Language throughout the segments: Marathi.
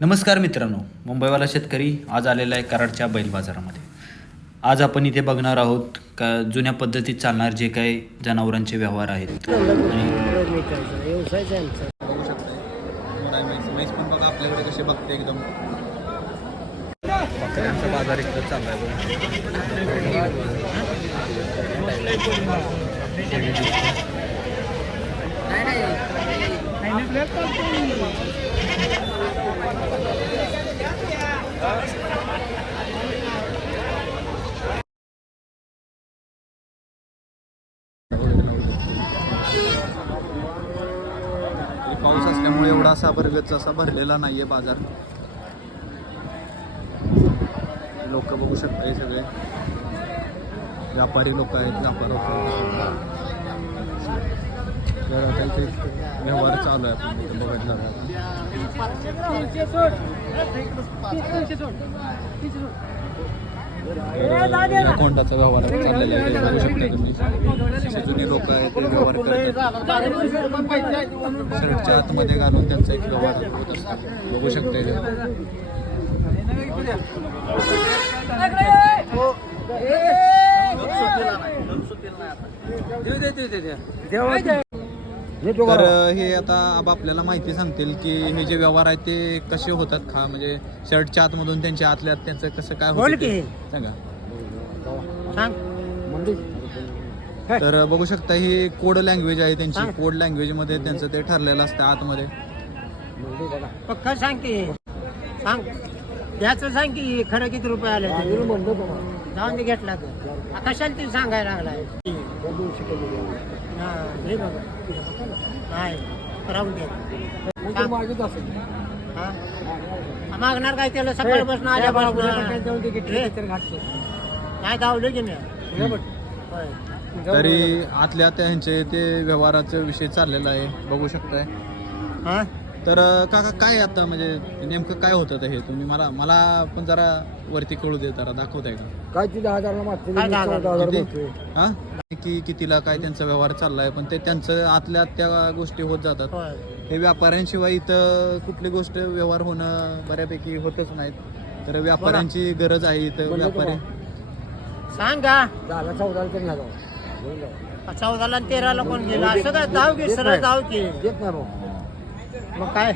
नमस्कार मित्रांनो, मुंबईवाला शेतकरी आज आलेला आहे कराडच्या बैल बाजारामध्ये. आज आपण इथे बघणार आहोत का जुन्या पद्धतीत चालणार जे काही जनावरांचे व्यवहार आहेत व्यवसायच आहे आमचा. बघू शकताय म्हैस पण बघा आपल्याकडे कसे बघते एकदम. बकऱ्यांचा बाजार इकडं चाललाय पाऊस असल्यामुळे एवढा असा भरगच असा भरलेला नाहीये बाजार. लोक बघू शकता सगळे व्यापारी लोक आहेत, व्यापार होत त्यांचे व्यवहार चालू आहे. आपण इथे बघत जाणार कोंडाचा व्यवहार चाललेला आहे. बघू शकता तुम्ही असे जुने लोक आहेत ते व्यवहार करतात. शर्टच्या आतमध्ये घालून त्यांचा एक व्यवहार होत असतात. बघू शकता तर हे आता आपल्याला माहिती सांगतील की हे जे व्यवहार आहेत ते कसे होतात का, म्हणजे शर्टच्या आतमधून त्यांच्या आतल्या त्यांचं कसं काय होतं सांगा. तर बघू शकता ही कोड लँग्वेज आहे त्यांची. कोड लँग्वेज मध्ये त्यांचं ते ठरलेलं असतं आतमध्ये. पक्का सांग की सांग त्याचं सांग की खरं किती रुपये आले जाऊन ते घेतला तर कशाला ते सांगायला लागलाय. नाही राहून दे मागणार काय त्याला सकाळपासून आल्यापासून काय धावलं की नाही. तरी आतल्या त्यांचे ते व्यवहाराचा विषय चाललेला आहे. बघू शकताय. तर काका काय आता म्हणजे नेमकं काय होतं हे तुम्ही मला पण जरा वरती कळू दे, जरा दाखवताय का काय ती 10,000 मागते हा की कितीला काय त्यांचा व्यवहार चाललाय. पण ते त्यांचं आतल्या त्या गोष्टी होत जातात. हे व्यापाऱ्यांशिवाय इथं कुठली गोष्ट व्यवहार होणं बऱ्यापैकी होतच नाहीत. तर व्यापाऱ्यांची गरज आहे इथं. व्यापारी सांगा 14 आणि 13 कोण गेला असं काय जाऊ की सरळ जाऊ की देत नाही मग काय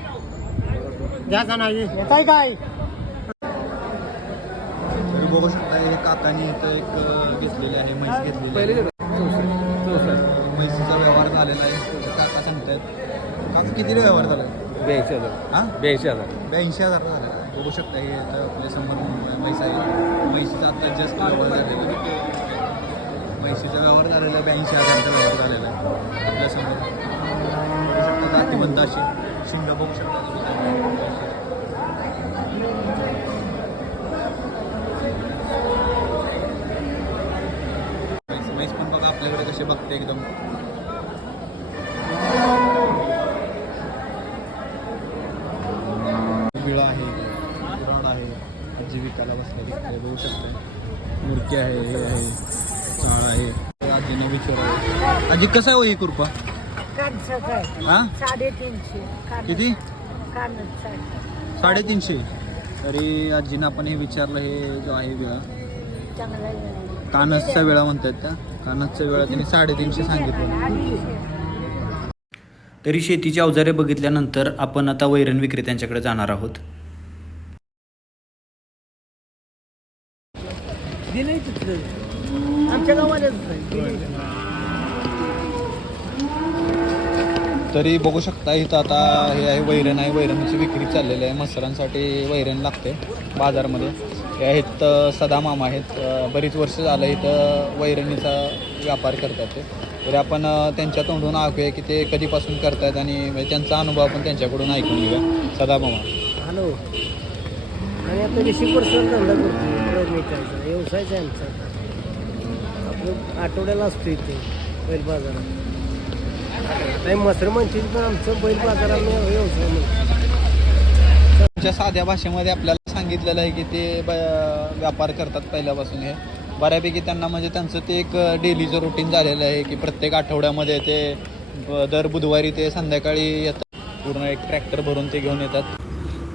द्यायचं नाही काय. तरी बघू शकता हे काकांनी इथं एक घेतलेली आहे, म्हैस घेतलेली आहे. म्हैसीचा व्यवहार झालेला आहे. काका सांगतायत. काका किती व्यवहार झाला? 82,000. हा 82,000. 82,000 झालेला आहे. बघू शकता हे आपल्या समोर म्हैस आहे. म्हैसीचा आता जास्त व्यवहार झालेला आहे. म्हैसीचा व्यवहार झालेला आहे. 82,000चा व्यवहार झालेला आहे आपल्या समोर. बघू शकता दातीबंद अशी शिंग बघू शकता. म्हैस पण बघा आपल्याकडे कसे बघते एकदम. बिळ आहे, कुराड आहे, आजी विकायला बसलेली बघू शकता. मुरकी आहे, हे आहे, चाळ आहे. आजीने विचार आजी कसं आहे हो ही कृपा? हा 350. किती? 350. तरी आजीनं आपण हे विचारलं. हे जो आहे वेळा कानसचा वेळा म्हणतात त्या कानसचा वेळा त्यांनी 350 सांगितलं. तरी शेतीची अवजारे बघितल्यानंतर आपण आता वैरण विक्रेत्यांच्याकडे जाणार आहोत. आमच्या गावाला तरी बघू शकता इथं आता हे आहे वैरण आहे. वैरणीची विक्री चाललेली आहे. मसरांसाठी वैरण लागते बाजारमध्ये. हे आहेत सदा मामा आहेत. बरीच वर्ष झालं इथं वैरणीचा व्यापार करतात ते. तर आपण त्यांच्या तोंडून ऐकूया की ते कधीपासून करतात आणि त्यांचा अनुभव आपण त्यांच्याकडून ऐकून घेऊया. सदा मामा हॅलो. आणि आता 20 वर्ष धंदा करतो. व्यवसायच आहे आमचा. आपलं आठवड्याला असतो इथे बैल बाजारात. नाही मसर म्हणतील पण आमचं बैल बाजारात व्यवसाय त्यांच्या साध्या भाषेमध्ये आपल्याला सांगितलेलं आहे की ते व्यापार करतात पहिल्यापासून. हे बऱ्यापैकी त्यांना म्हणजे त्यांचं ते एक डेलीचं रुटीन झालेलं आहे की प्रत्येक आठवड्यामध्ये ते दर बुधवारी ते संध्याकाळी येतात. पूर्ण एक ट्रॅक्टर भरून ते घेऊन येतात.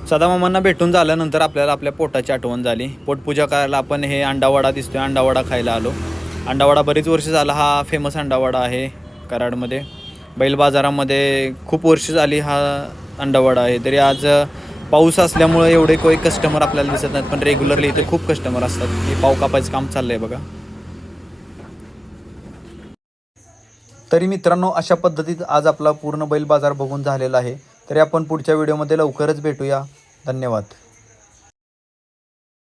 सदामामांना भेटून झाल्यानंतर आपल्याला आपल्या पोटाची आठवण झाली. पोटपूजा करायला आपण हे अंडावडा दिसतोय, अंडावडा खायला आलो. अंडावडा बरीच वर्ष झाला हा फेमस अंडावडा आहे कराडमध्ये. बैल बाजारामध्ये खूप वर्ष झाली हा अंडावडा आहे. तरी आज पाऊस असल्यामुळे एवढे काही कस्टमर आपल्याला दिसत नाहीत, पण रेग्युलरली इथे खूप कस्टमर असतात. हे पाव कापायचं काम चाललं आहे बघा. तरी मित्रांनो, अशा पद्धतीत आज आपला पूर्ण बैल बाजार बघून झालेला आहे. तरी आपण पुढच्या व्हिडिओमध्ये लवकरच भेटूया. धन्यवाद.